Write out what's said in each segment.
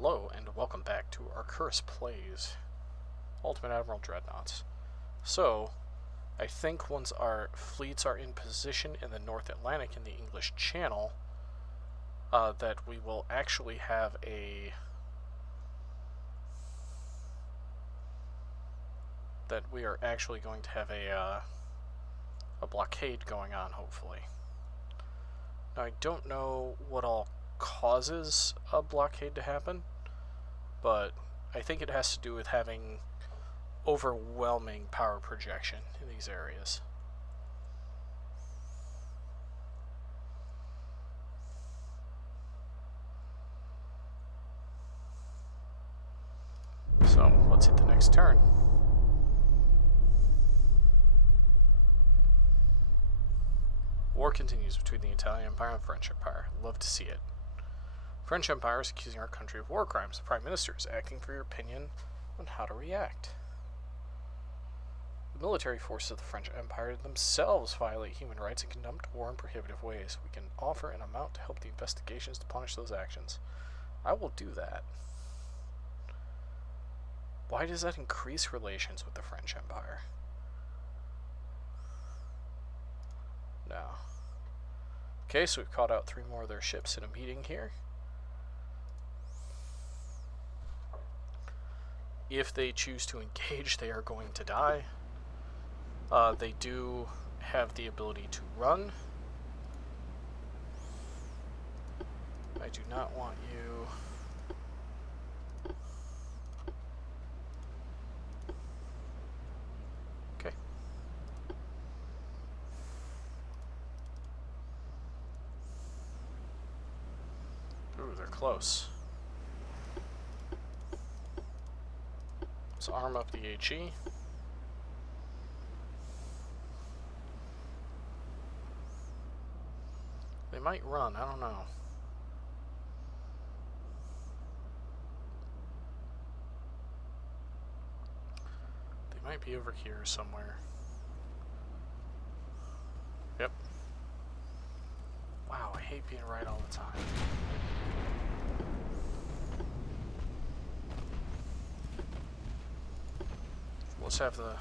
Hello, and welcome back to Arcurus Plays Ultimate Admiral Dreadnoughts. So, I think once our fleets are in position in the North Atlantic in the English Channel, that we will actually have a... that we are actually going to have a blockade going on, hopefully. Now, I don't know what all causes a blockade to happen, but I think it has to do with having overwhelming power projection in these areas. So, let's hit the next turn. War continues between the Italian Empire and the French Empire. Love to see it. French Empire is accusing our country of war crimes. The Prime Minister is asking for your opinion on how to react. The military forces of the French Empire themselves violate human rights and conduct war in prohibitive ways. We can offer an amount to help the investigations to punish those actions. I will do that. Why does that increase relations with the French Empire? No. Okay, so we've caught out 3 more of their ships in a meeting here. If they choose to engage, they are going to die. They do have the ability to run. I do not want you... Okay. Ooh, they're close. Let's arm up the HE. They might run, I don't know. They might be over here somewhere. Yep. Wow, I hate being right all the time. Let's have the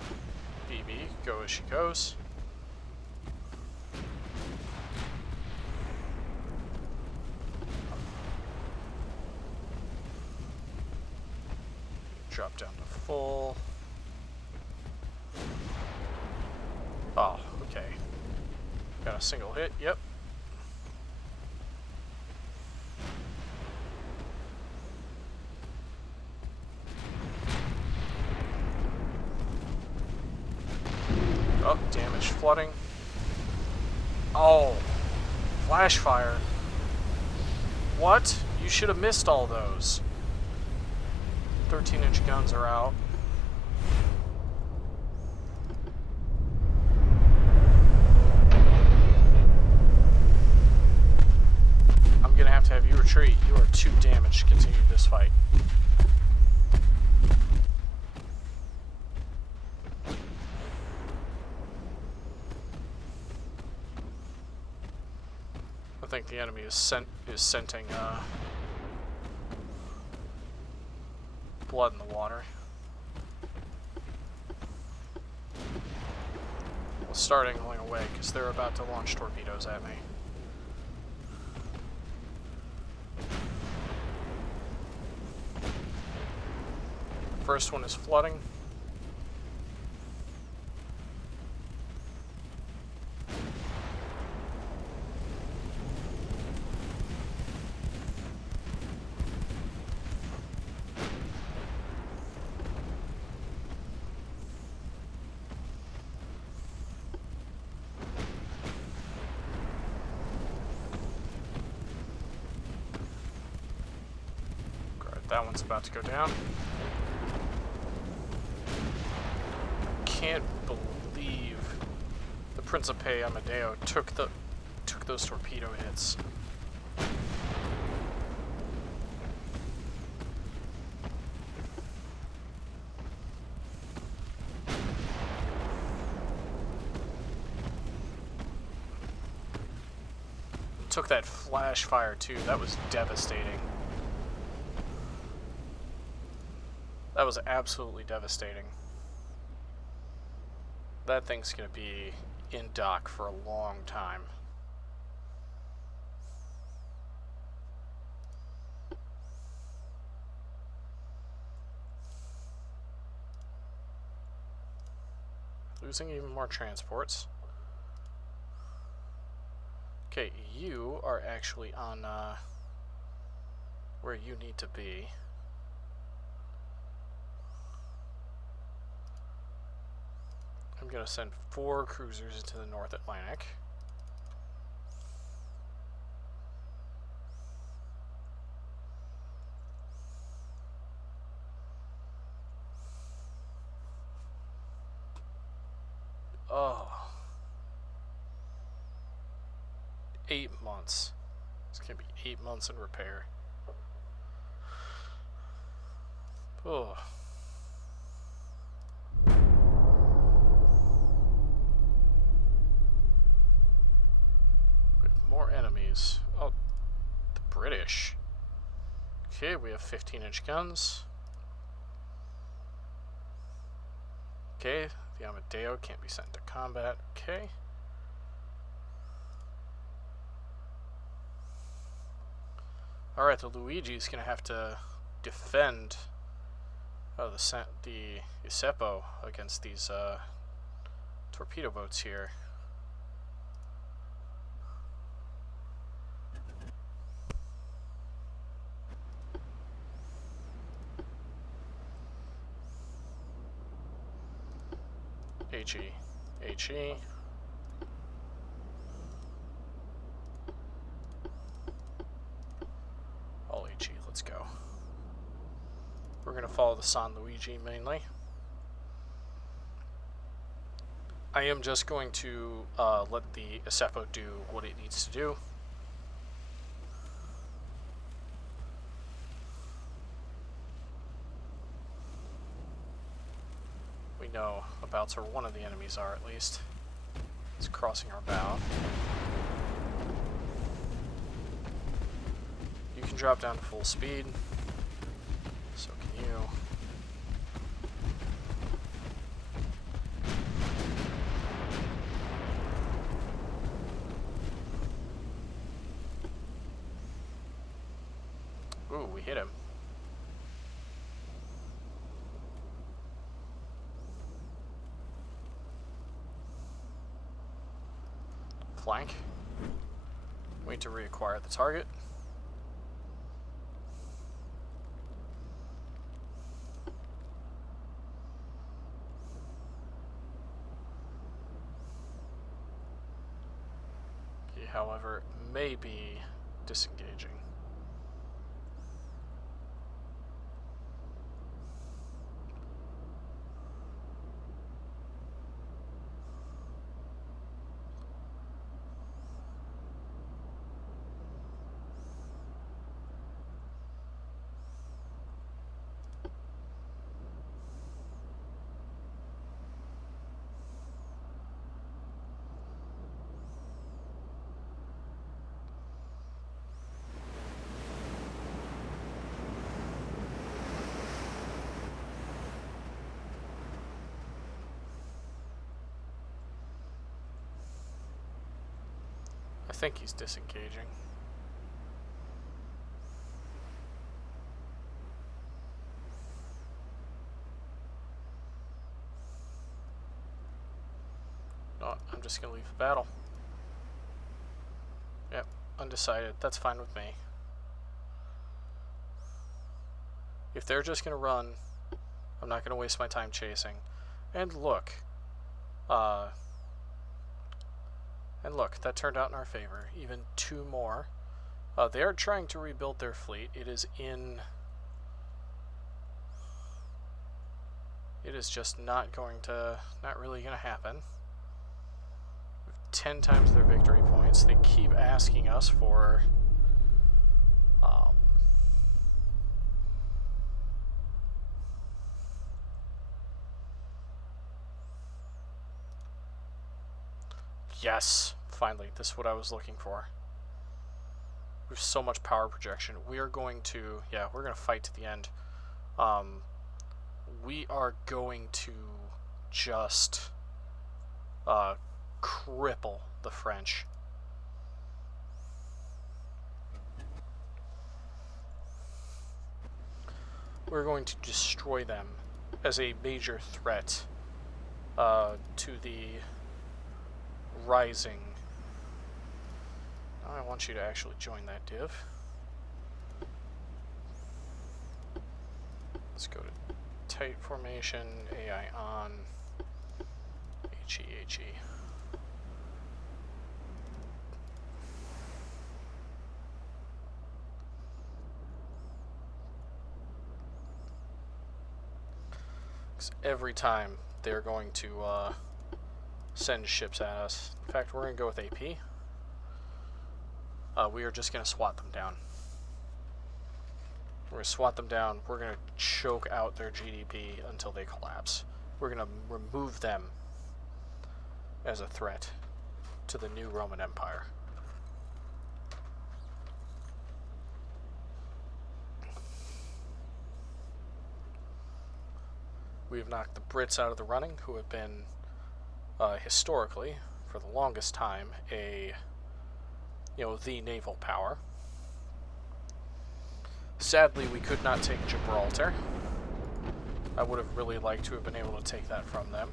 BB go as she goes. Drop down to full. Oh, okay. Got a single hit, yep. Oh, damaged flooding. Oh, flash fire. What? You should have missed all those. 13-inch guns are out. I'm gonna have to have you retreat. You are too damaged to continue this fight. I think the enemy is scenting blood in the water. We'll start angling away because they're about to launch torpedoes at me. First one is flooding. That one's about to go down. Can't believe the Principe Amadeo took those torpedo hits. Took that flash fire too. That was devastating. That was absolutely devastating. That thing's going to be in dock for a long time. Losing even more transports. Okay, you are actually on where you need to be. I'm going to send 4 cruisers into the North Atlantic. Oh. 8 months. It's going to be 8 months in repair. Oh. We have more enemies. Oh, the British. Okay, we have 15-inch guns. Okay, the Amadeo can't be sent to combat. Okay. Alright, the Luigi's gonna have to defend the Isepo against these torpedo boats here. HE. HE. All HE, let's go. We're going to follow the San Luigi mainly. I am just going to let the Isepo do what it needs to do. We know about where one of the enemies are, at least. It's crossing our bow. You can drop down to full speed. So can you. Ooh, we hit him. Flank. Wait to reacquire the target. He, however, may be disengaging. I think he's disengaging. No, I'm just gonna leave the battle. Yep, undecided. That's fine with me. If they're just gonna run, I'm not gonna waste my time chasing. And look, that turned out in our favor. Even 2 more. They are trying to rebuild their fleet. It is just not really gonna happen. 10 times their victory points. They keep asking us for yes, finally, this is what I was looking for. We have so much power projection. We are going to, yeah, we're going to fight to the end. we are going to just cripple the French. We're going to destroy them as a major threat to the rising. Now I want you to actually join that div. Let's go to tight formation, AI on, HE. Because every time they're going to send ships at us. In fact, we're going to go with AP. We are just going to swat them down. We're going to swat them down. We're going to choke out their GDP until they collapse. We're going to remove them as a threat to the new Roman Empire. We've knocked the Brits out of the running, who have been historically, for the longest time, the naval power. Sadly, we could not take Gibraltar. I would have really liked to have been able to take that from them.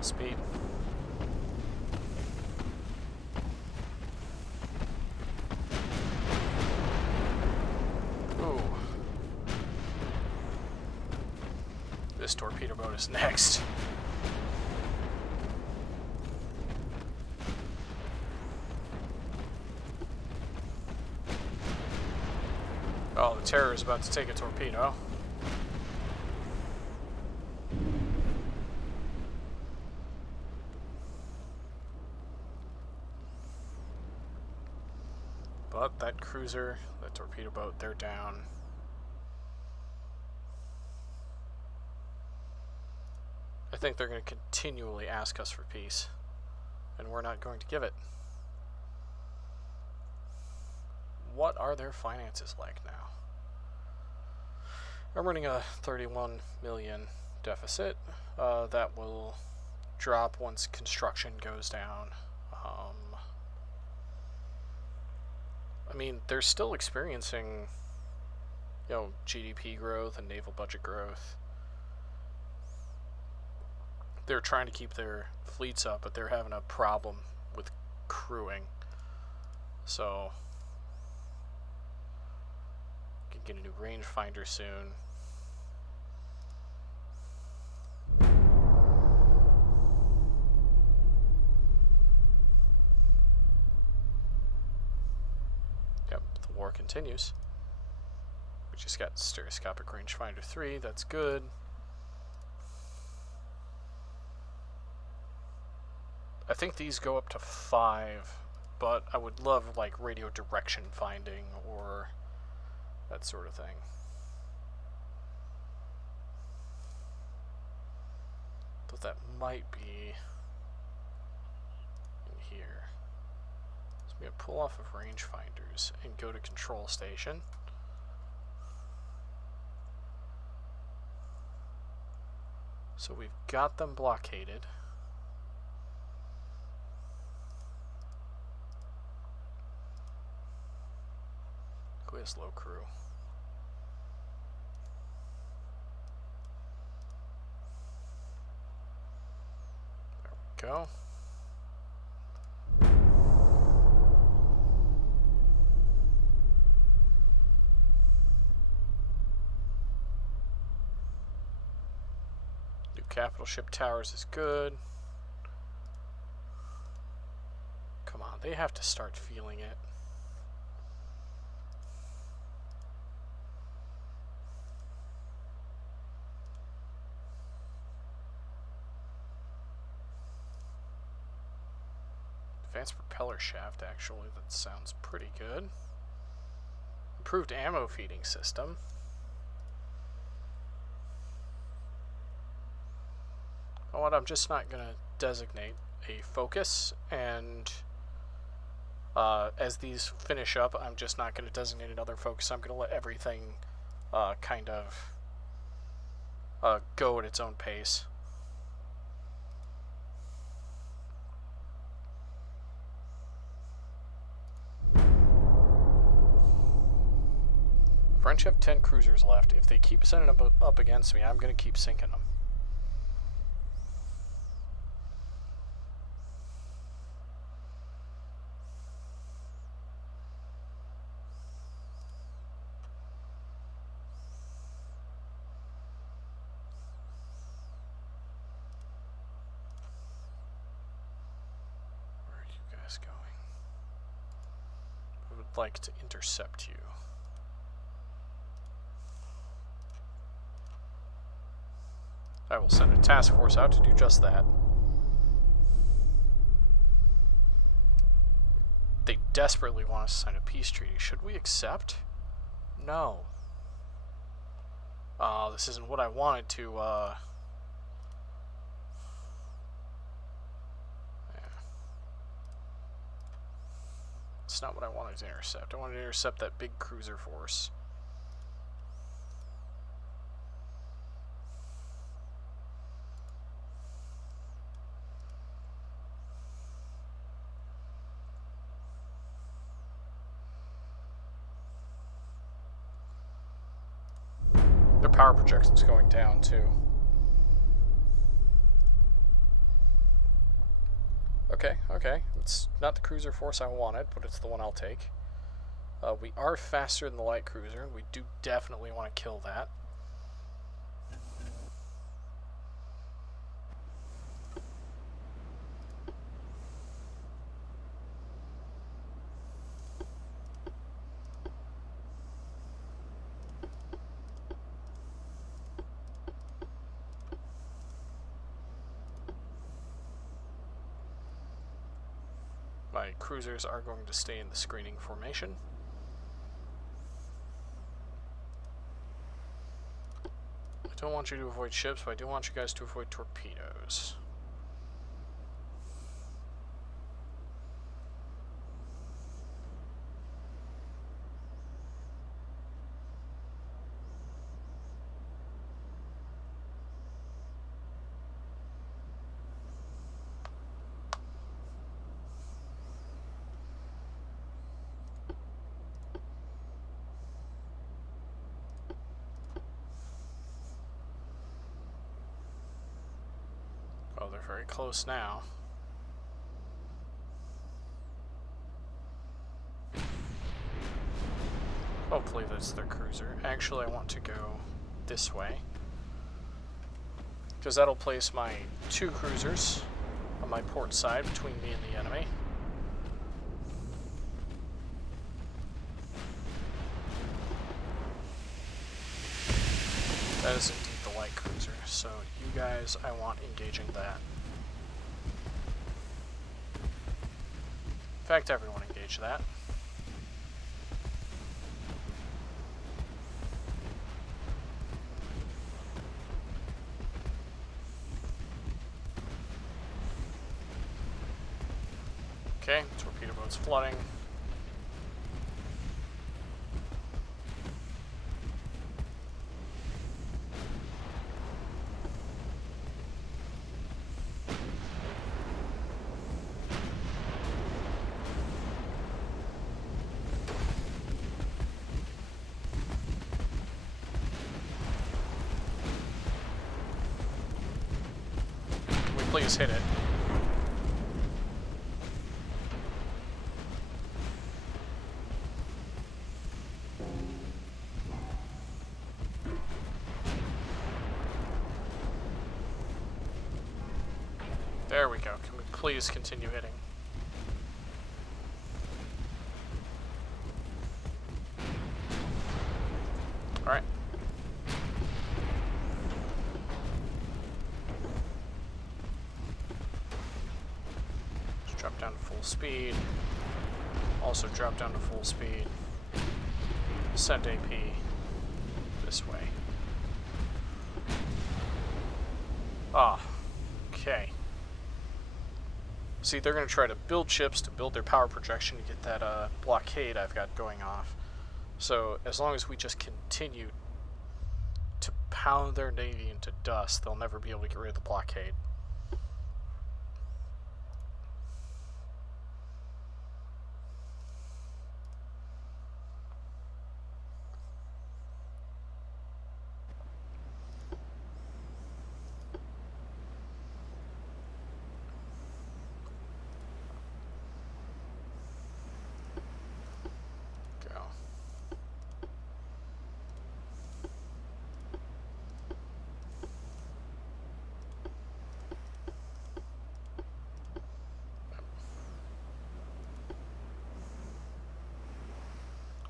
Speed. Ooh. This torpedo boat is next. Oh, the Terror is about to take a torpedo. But that cruiser, that torpedo boat, they're down. I think they're going to continually ask us for peace, and we're not going to give it. What are their finances like now? I'm running a 31 million deficit. That will drop once construction goes down. I mean, they're still experiencing, GDP growth and naval budget growth. They're trying to keep their fleets up, but they're having a problem with crewing. So, can get a new rangefinder soon. Yep, the war continues. We just got stereoscopic rangefinder 3, that's good. I think these go up to 5, but I would love like radio direction finding or that sort of thing. But that might be in here. So I'm going to pull off of rangefinders and go to control station. So we've got them blockaded. Who has low crew? There we go. New capital ship towers is good. Come on, they have to start feeling it. Advanced propeller shaft, actually, that sounds pretty good. Improved ammo feeding system. Oh, what? I'm just not going to designate a focus, and as these finish up, I'm just not going to designate another focus. I'm going to let everything kind of go at its own pace. French have 10 cruisers left. If they keep sending them up against me, I'm going to keep sinking them. Where are you guys going? I would like to intercept you. I will send a task force out to do just that. They desperately want us to sign a peace treaty. Should we accept? No. This isn't what I wanted to, yeah. It's not what I wanted to intercept. I wanted to intercept that big cruiser force. Their power projection's going down too. Okay. It's not the cruiser force I wanted, but it's the one I'll take. We are faster than the light cruiser. We do definitely want to kill that. My cruisers are going to stay in the screening formation. I don't want you to avoid ships, but I do want you guys to avoid torpedoes. Oh, they're very close now. Hopefully that's their cruiser. Actually, I want to go this way, because that'll place my 2 cruisers on my port side between me and the enemy. That is indeed the light cruiser, so you guys, I want engaging that. In fact, everyone engage that. Okay, torpedo boat's flooding. Please hit it. There we go. Can we please continue hitting? Alright. Drop down to full speed. Also drop down to full speed. Send AP this way. Ah, okay. See, they're going to try to build ships to build their power projection to get that blockade I've got going off. So as long as we just continue to pound their navy into dust, they'll never be able to get rid of the blockade.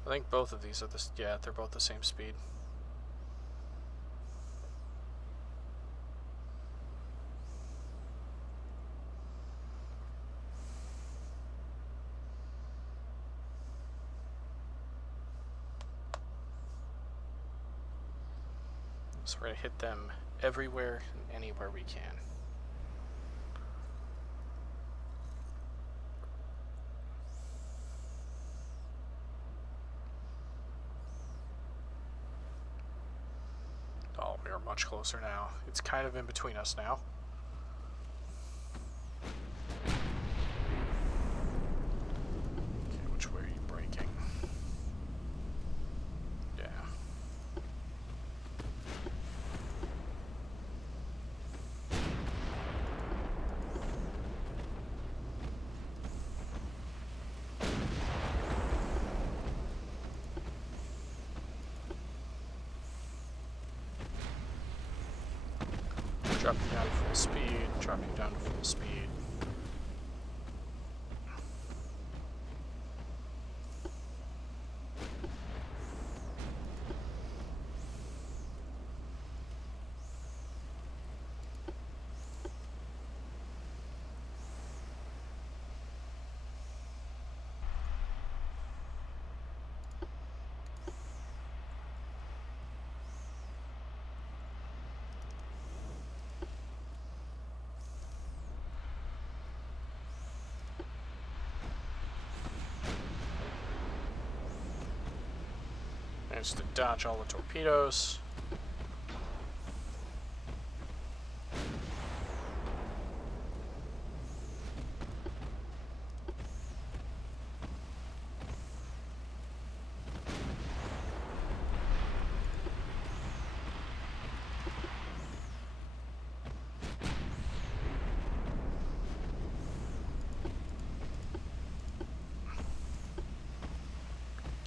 I think both of these are this. Yeah, they're both the same speed. So we're going to hit them everywhere and anywhere we can. Oh, we are much closer now. It's kind of in between us now. Okay, which way are you breaking? Yeah. Drop you down to full speed, drop you down to full speed. Managed to dodge all the torpedoes.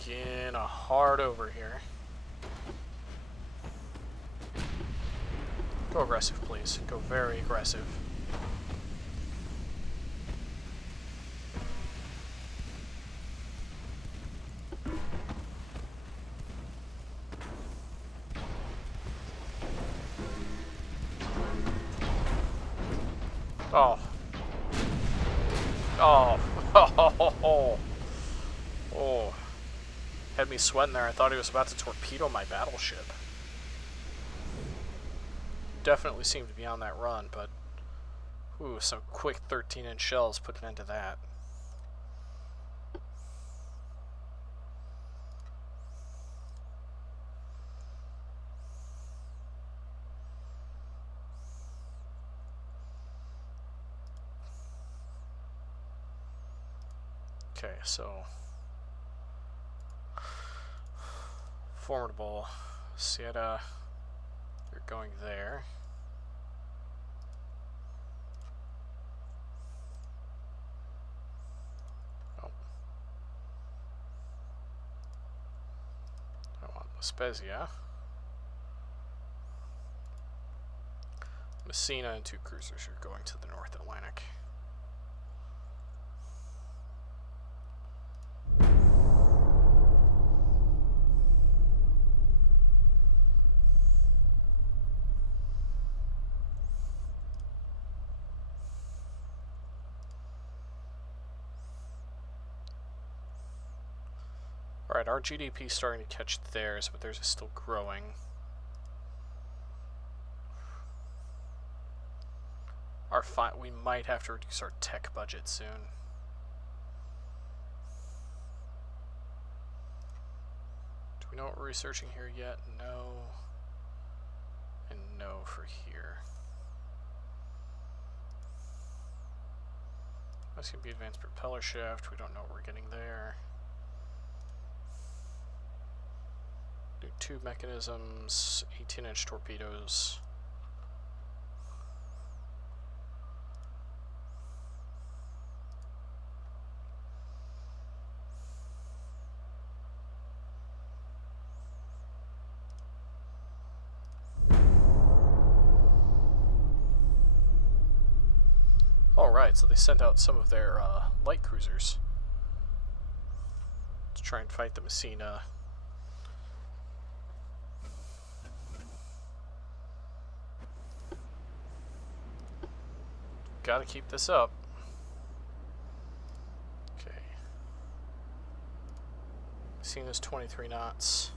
Getting a hard over here. Go aggressive, please. Go very aggressive. Oh. Oh. Oh. Oh. Had me sweating there. I thought he was about to torpedo my battleship. Definitely seemed to be on that run, but ooh, some quick 13-inch shells put an end to that. Okay, so formidable Sieta, you're going there. Oh. I want Spezia. Messina and 2 cruisers are going to the North Atlantic. Alright, our GDP is starting to catch theirs, but theirs is still growing. we might have to reduce our tech budget soon. Do we know what we're researching here yet? No. And no for here. That's going to be advanced propeller shaft. We don't know what we're getting there. New tube mechanisms, 18-inch torpedoes. Alright, so they sent out some of their light cruisers to try and fight the Messina. Gotta keep this up. Okay. Messina's 23 knots.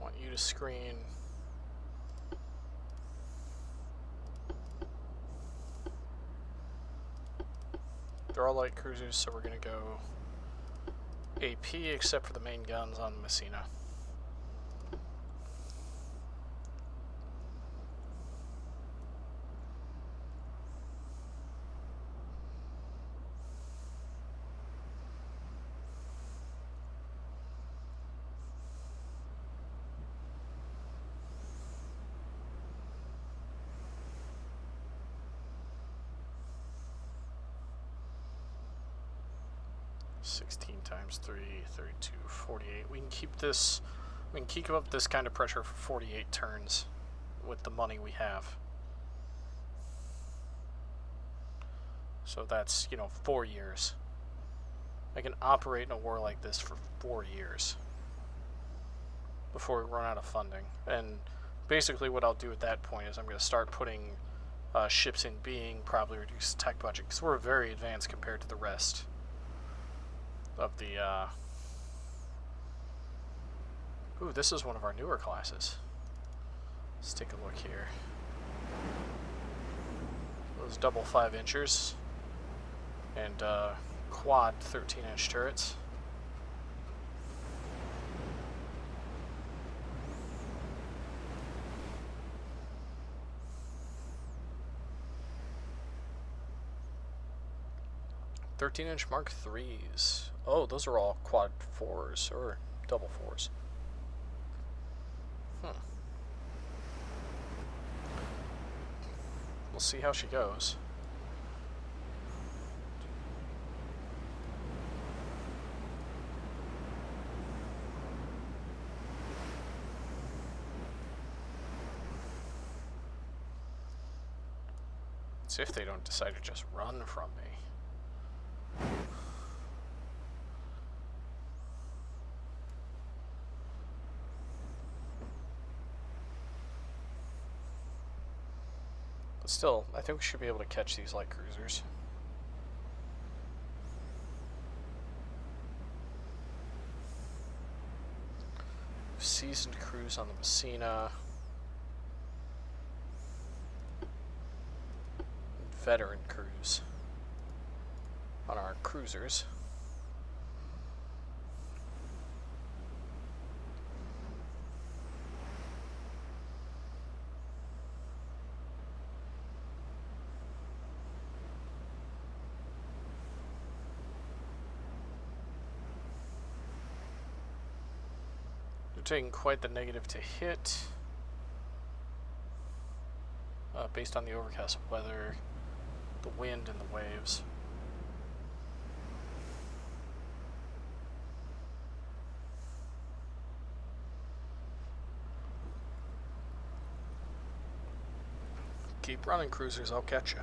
Want you to screen. They're all light cruisers, so we're going to go AP except for the main guns on the Messina. Times 3, 32, 48. We can keep this, we can keep up this kind of pressure for 48 turns with the money we have. So that's, 4 years. I can operate in a war like this for 4 years before we run out of funding. And basically what I'll do at that point is I'm going to start putting ships in being, probably reduce the tech budget, because we're very advanced compared to the rest of the, ooh, this is one of our newer classes. Let's take a look here. Those double 5-inchers and quad 13-inch turrets. "13-inch Mark IIIs. Oh, those are all quad 4s or double 4s. We'll see how she goes. Let's see if they don't decide to just run from me. But still, I think we should be able to catch these light cruisers. Seasoned crews on the Messina. Veteran crews on our cruisers. Taking quite the negative to hit based on the overcast weather, the wind, and the waves. Keep running, cruisers, I'll catch you.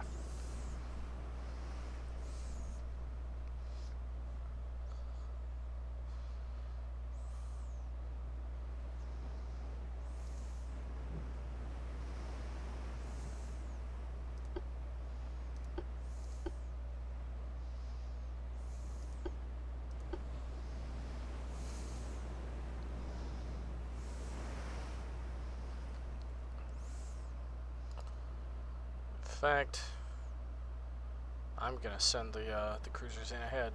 fact, I'm gonna send the cruisers in ahead.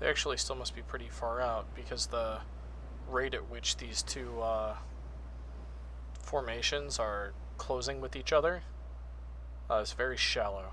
They actually still must be pretty far out, because the rate at which these two formations are closing with each other is very shallow.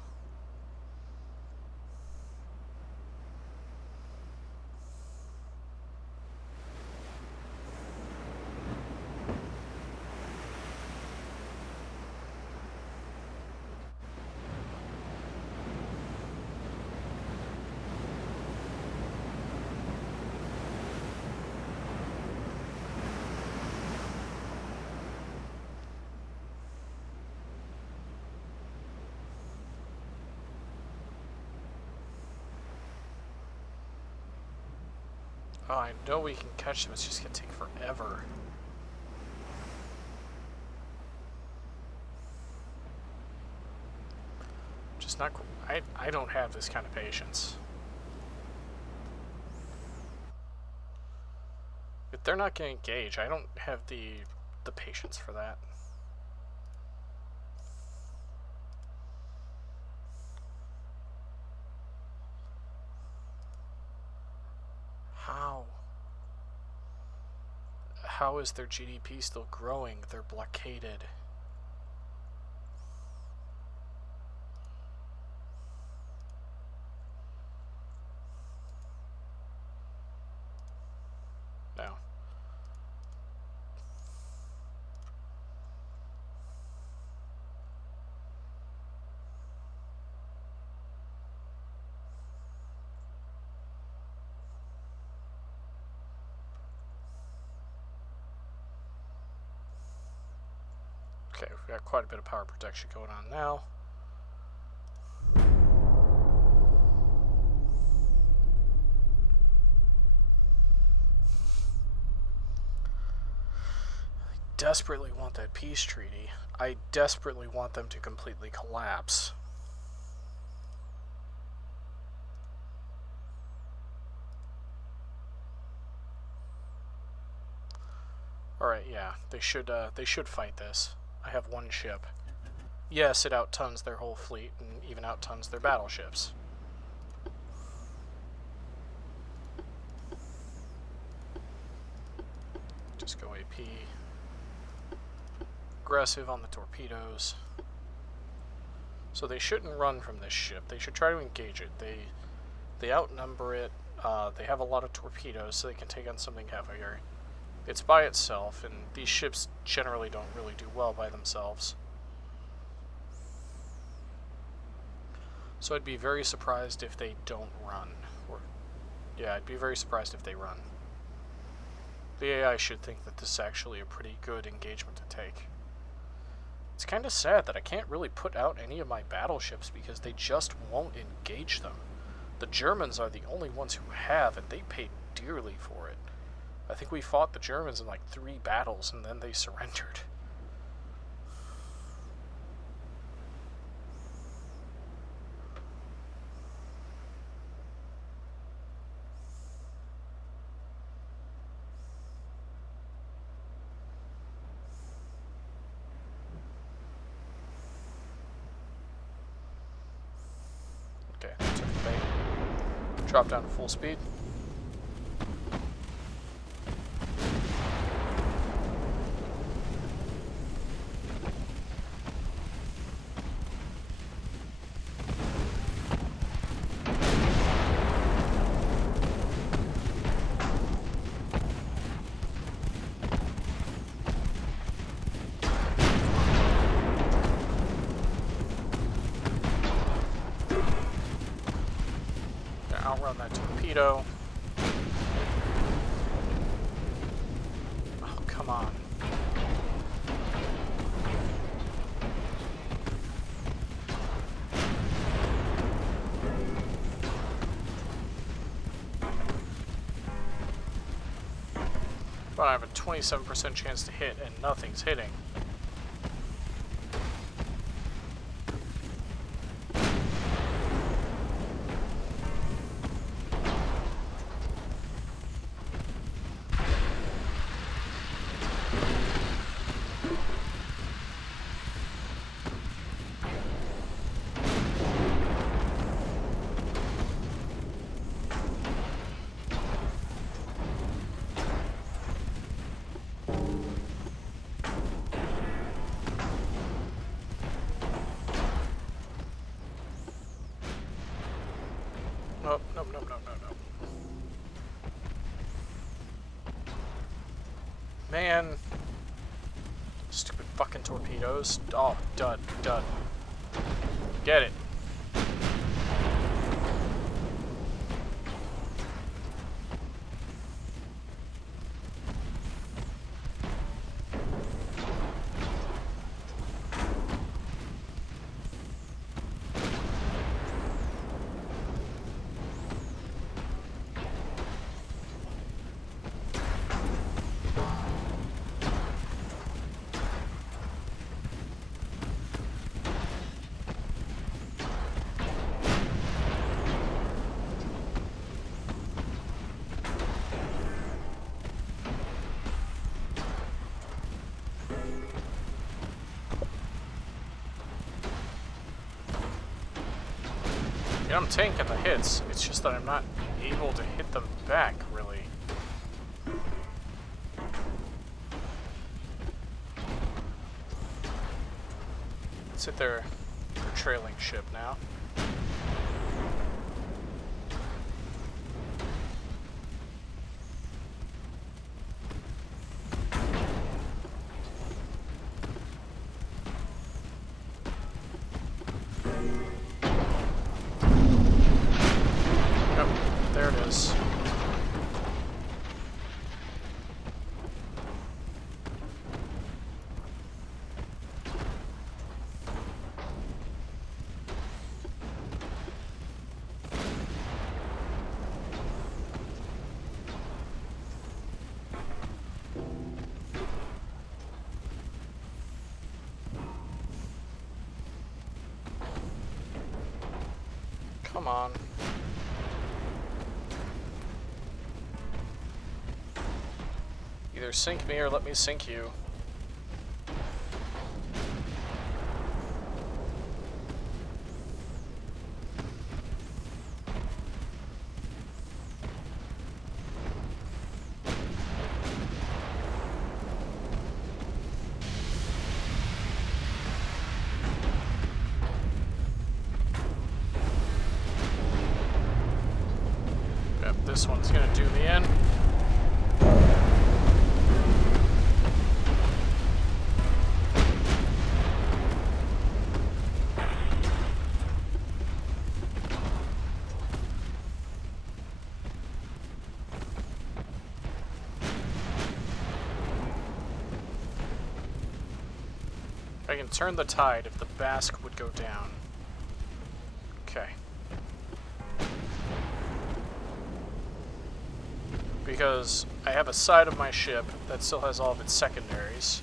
Oh, I know we can catch them, it's just gonna take forever. Just not cool. I don't have this kind of patience. If they're not gonna engage, I don't have the patience for that. How is their GDP still growing? They're blockaded. No. Okay, we've got quite a bit of power protection going on now. I desperately want that peace treaty. I desperately want them to completely collapse. Alright, yeah, they should fight this. I have one ship. Yes, it outtons their whole fleet, and even outtons their battleships. Just go AP. Aggressive on the torpedoes. So they shouldn't run from this ship. They should try to engage it. They outnumber it. They have a lot of torpedoes, so they can take on something heavier. It's by itself, and these ships generally don't really do well by themselves. So I'd be very surprised if they don't run. Yeah, I'd be very surprised if they run. The AI should think that this is actually a pretty good engagement to take. It's kind of sad that I can't really put out any of my battleships because they just won't engage them. The Germans are the only ones who have, and they paid dearly for it. I think we fought the Germans in like 3 battles, and then they surrendered. Okay, took the bait. Drop down to full speed. Outrun that torpedo. Oh, come on. But I have a 27% chance to hit and nothing's hitting. Nope, nope, nope, nope, nope, nope. Man. Stupid fucking torpedoes. Oh, dud, dud. Get it. Yeah, I'm tanking the hits. It's just that I'm not able to hit them back, really. Let's hit their trailing ship now. There it is. Come on. Either sink me or let me sink you. Yep, this one's gonna do the end. I can turn the tide if the Basque would go down. Okay. Because I have a side of my ship that still has all of its secondaries.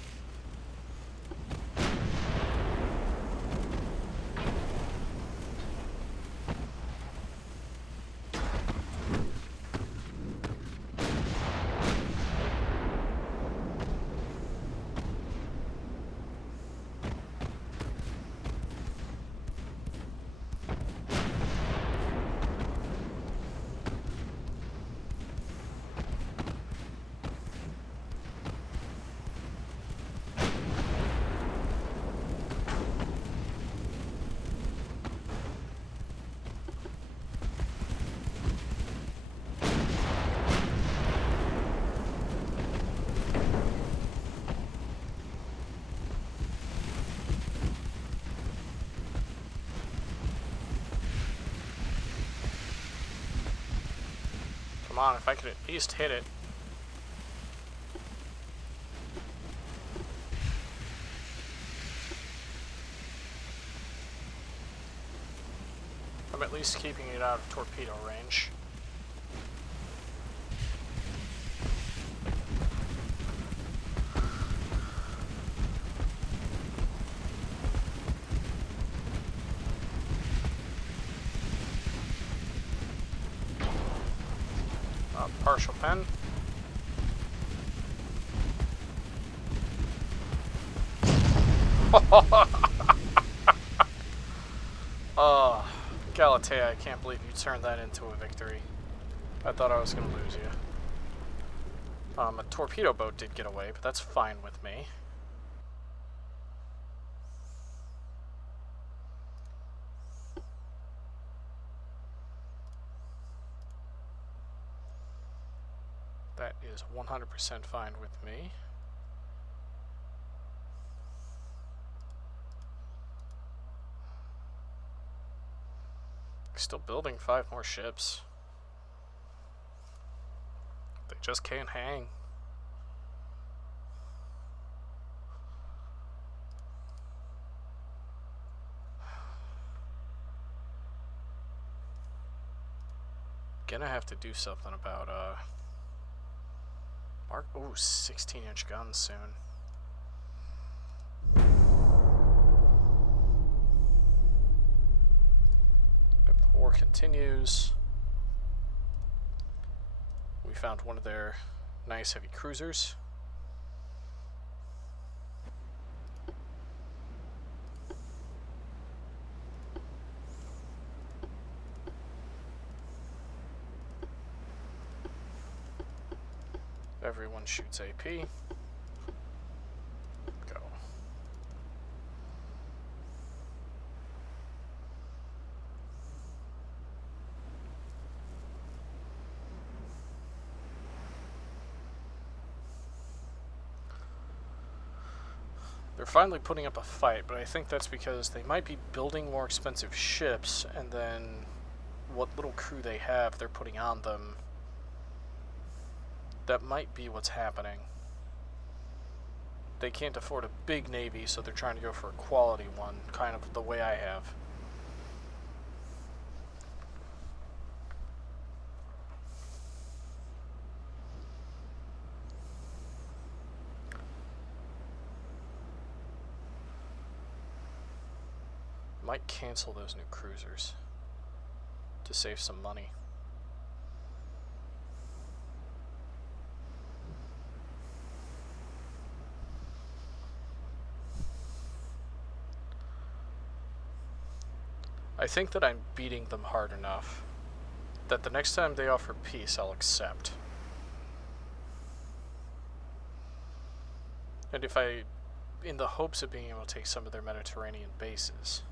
Come on, if I could at least hit it. least keeping it out of torpedo range. Partial pen. Galatea, I can't believe you turned that into a victory. I thought I was going to lose you. A torpedo boat did get away, but that's fine with me. That is 100% fine with me. Still building 5 more ships. They just can't hang. Gonna have to do something about ooh, 16-inch guns soon. Yep, the war continues. We found one of their nice heavy cruisers. Everyone shoots AP. Go. They're finally putting up a fight, but I think that's because they might be building more expensive ships, and then what little crew they have, they're putting on them. That might be what's happening. They can't afford a big navy, so they're trying to go for a quality one, kind of the way I have. Might cancel those new cruisers to save some money. I think that I'm beating them hard enough that the next time they offer peace, I'll accept. And if in the hopes of being able to take some of their Mediterranean bases.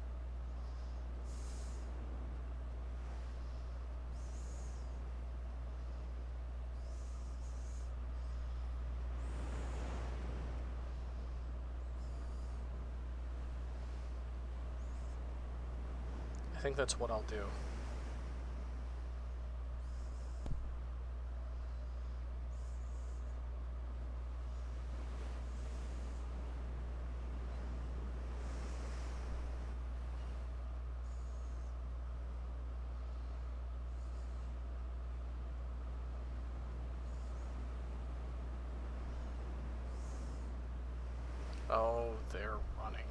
I think that's what I'll do. Oh, they're running.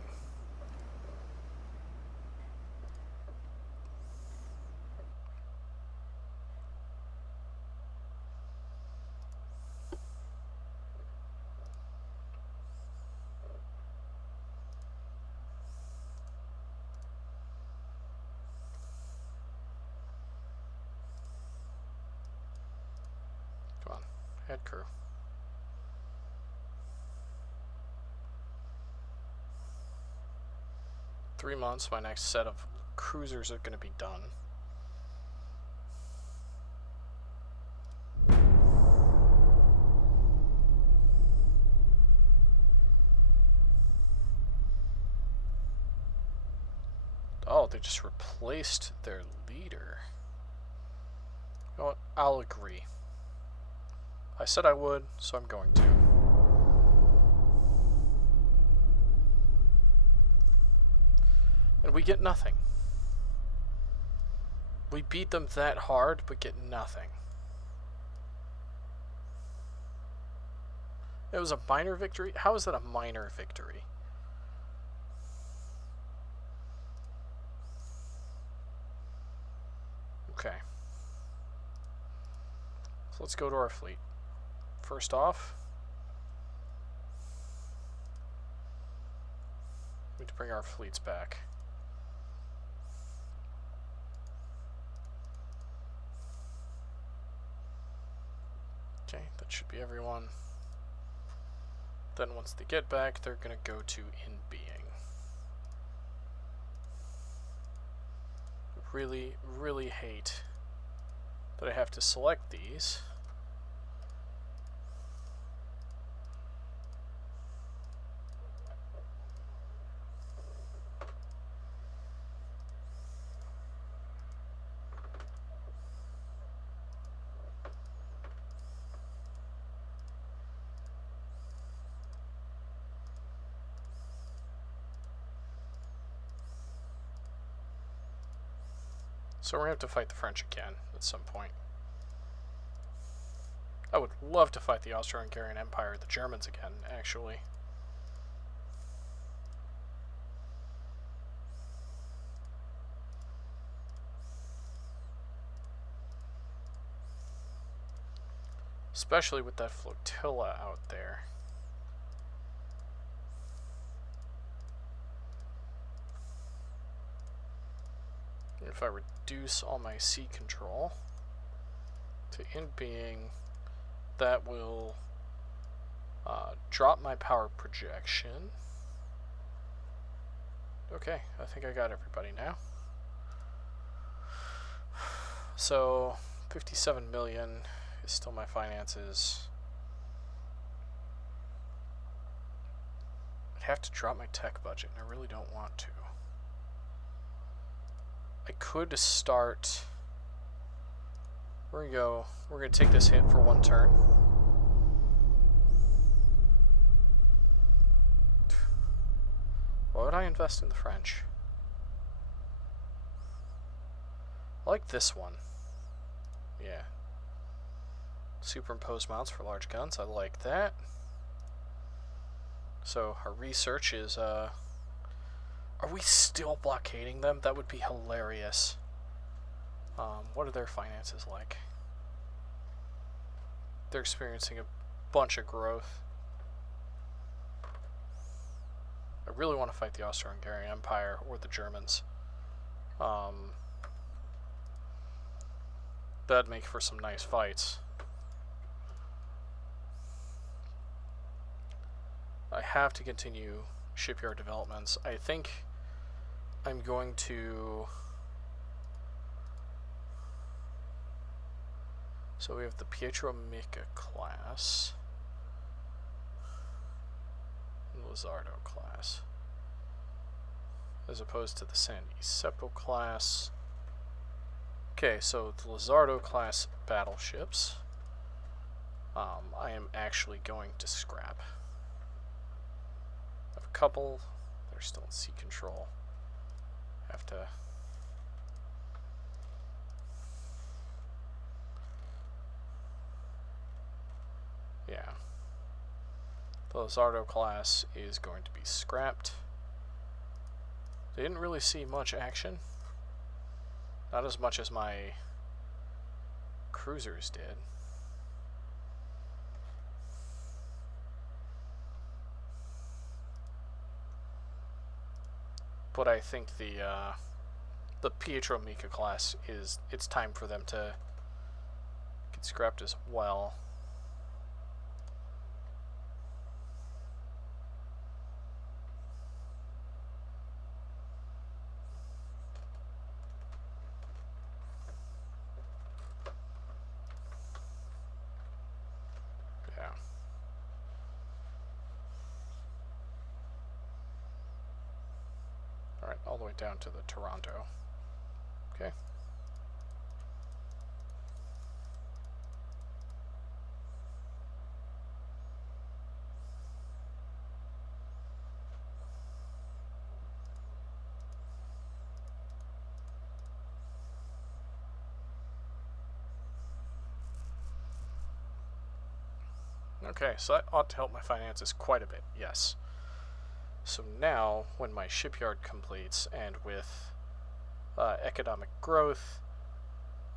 Come on, head crew. Three months, my next set of cruisers are going to be done. Oh, they just replaced their leader. You know what? I'll agree. I said I would, so I'm going to. And we get nothing. We beat them that hard, but get nothing. It was a minor victory? How is that a minor victory? Okay. So let's go to our fleet. First off, we need to bring our fleets back. Okay, that should be everyone. Then once they get back, they're going to go to in being. Really, really hate that I have to select these. So we're going to have to fight the French again at some point. I would love to fight the Austro-Hungarian Empire, the Germans again, actually. Especially with that flotilla out there. If I reduce all my sea control to in being, that will drop my power projection. Okay, I think I got everybody now. So 57 million is still my finances. I'd have to drop my tech budget, and I really don't want to. I could start. Here we go. We're going to take this hit for one turn. Why would I invest in the French? I like this one. Yeah. Superimposed mounts for large guns. I like that. So our research is, are we still blockading them? That would be hilarious. What are their finances like? They're experiencing a bunch of growth. I really want to fight the Austro-Hungarian Empire or the Germans. That'd make for some nice fights. I have to continue shipyard developments. I think I'm going to... So we have the Pietro Mica class and Lizardo class, as opposed to the San Isepo class. Okay, so the Lizardo class battleships, I am actually going to scrap. I have a couple that are still in sea control. Have to... Yeah. The Lizardo class is going to be scrapped. They didn't really see much action. Not as much as my cruisers did. But I think the Pietro Mica class it's time for them to get scrapped as well. Alright, all the way down to the Toronto. Okay. Okay, so that ought to help my finances quite a bit, yes. So now, when my shipyard completes, and with economic growth,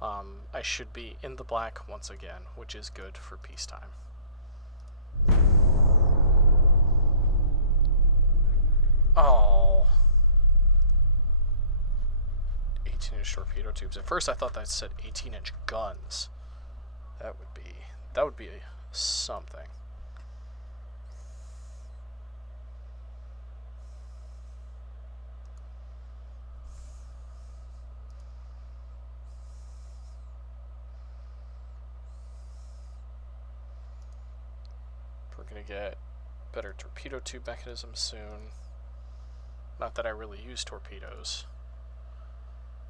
I should be in the black once again, which is good for peacetime. Oh. 18-inch torpedo tubes. At first I thought that said 18-inch guns. That would be something. We're gonna get better torpedo tube mechanisms soon. Not that I really use torpedoes.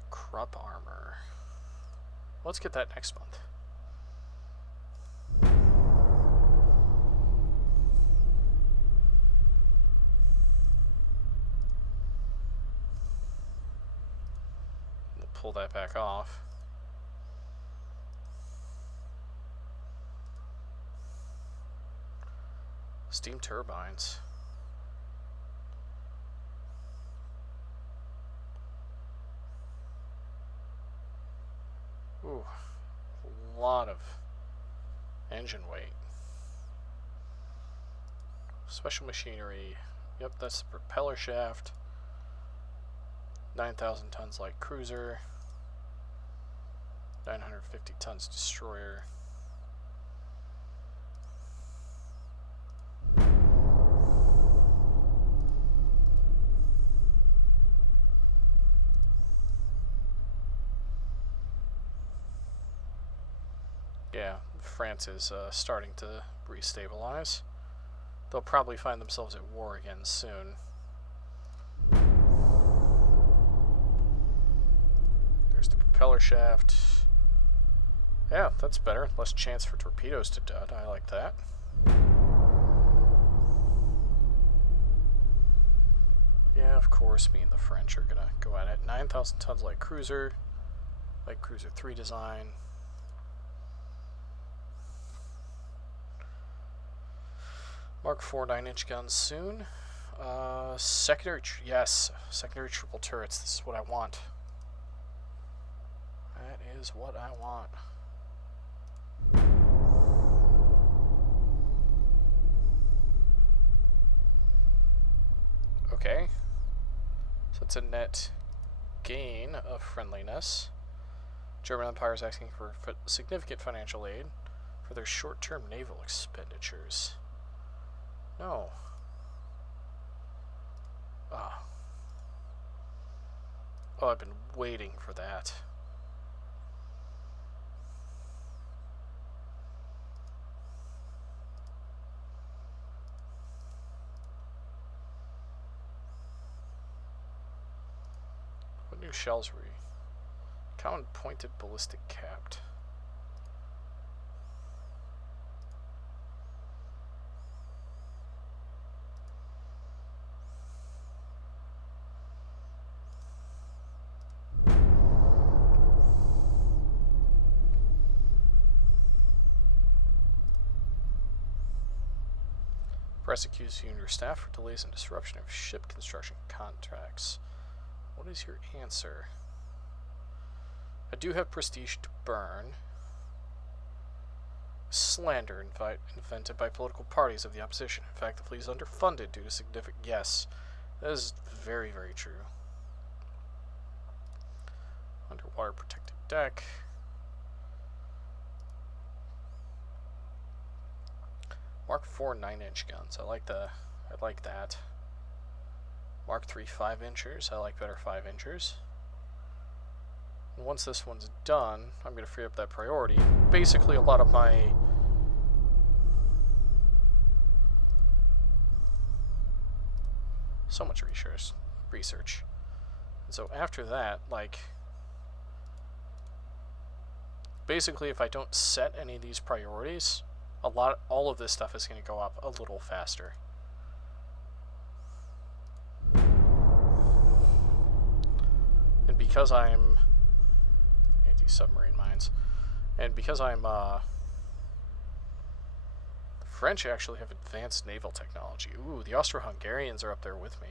Krupp armor. Let's get that next month. We'll pull that back off. Steam turbines. Ooh, a lot of engine weight. Special machinery. Yep, that's the propeller shaft. 9,000 tons light cruiser. 950 tons destroyer. Yeah, France is starting to restabilize. They'll probably find themselves at war again soon. There's the propeller shaft. Yeah, that's better. Less chance for torpedoes to dud. I like that. Yeah, of course, me and the French are gonna go at it. 9,000 tons light cruiser 3 design. Mark 4 9-inch guns soon. Secondary triple turrets. This is what I want. That is what I want. Okay. So it's a net gain of friendliness. German Empire is asking for significant financial aid for their short-term naval expenditures. No. Ah. Oh, I've been waiting for that. What new shells were we? Common pointed ballistic capped. Prosecutes you and your staff for delays and disruption of ship construction contracts. What is your answer? I do have prestige to burn. Slander invented by political parties of the opposition. In fact, the fleet is underfunded due to significant... Yes, that is very, very true. Underwater protected deck. Mark 4 9-inch guns. I like that. Mark 3 5-inchers. I like better 5-inchers. And once this one's done, I'm going to free up that priority. Basically, a lot of my... So much research. And so after that, like... Basically, if I don't set any of these priorities, all of this stuff is going to go up a little faster. And because I'm anti-submarine mines, and because I'm French actually have advanced naval technology. Ooh, the Austro-Hungarians are up there with me.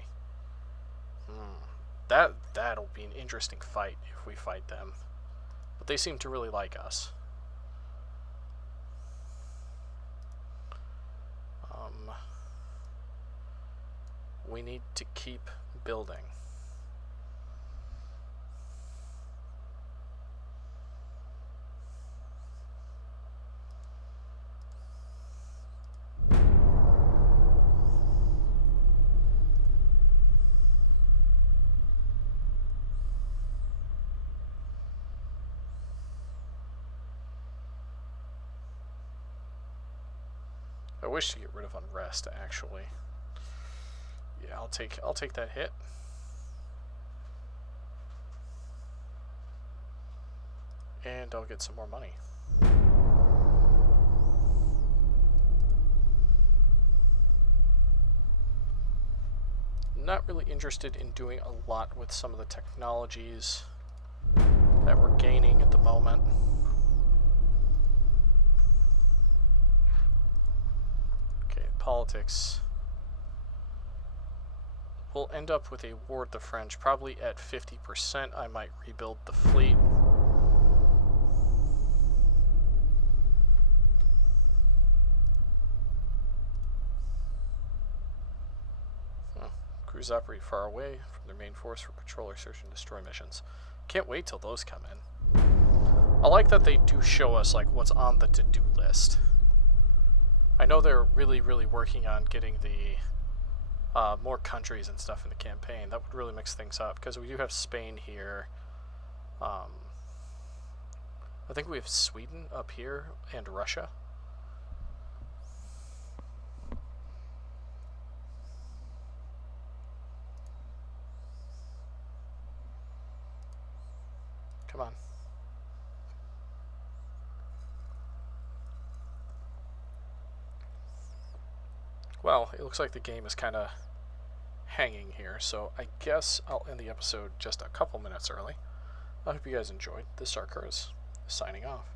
That'll be an interesting fight if we fight them. But they seem to really like us. We need to keep building. I wish to get rid of unrest, actually. Yeah, I'll take that hit. And I'll get some more money. Not really interested in doing a lot with some of the technologies that we're gaining at the moment. Okay, politics. We'll end up with a war with the French, probably at 50%. I might rebuild the fleet. Crews operate far away from their main force for patrol or search and destroy missions. Can't wait till those come in. I like that they do show us like what's on the to-do list. I know they're really working on getting the more countries and stuff in the campaign. That would really mix things up, because we do have Spain here. I think we have Sweden up here and Russia. Come on. Well, it looks like the game is kind of hanging here, so I guess I'll end the episode just a couple minutes early. I hope you guys enjoyed. This Sarkar is signing off.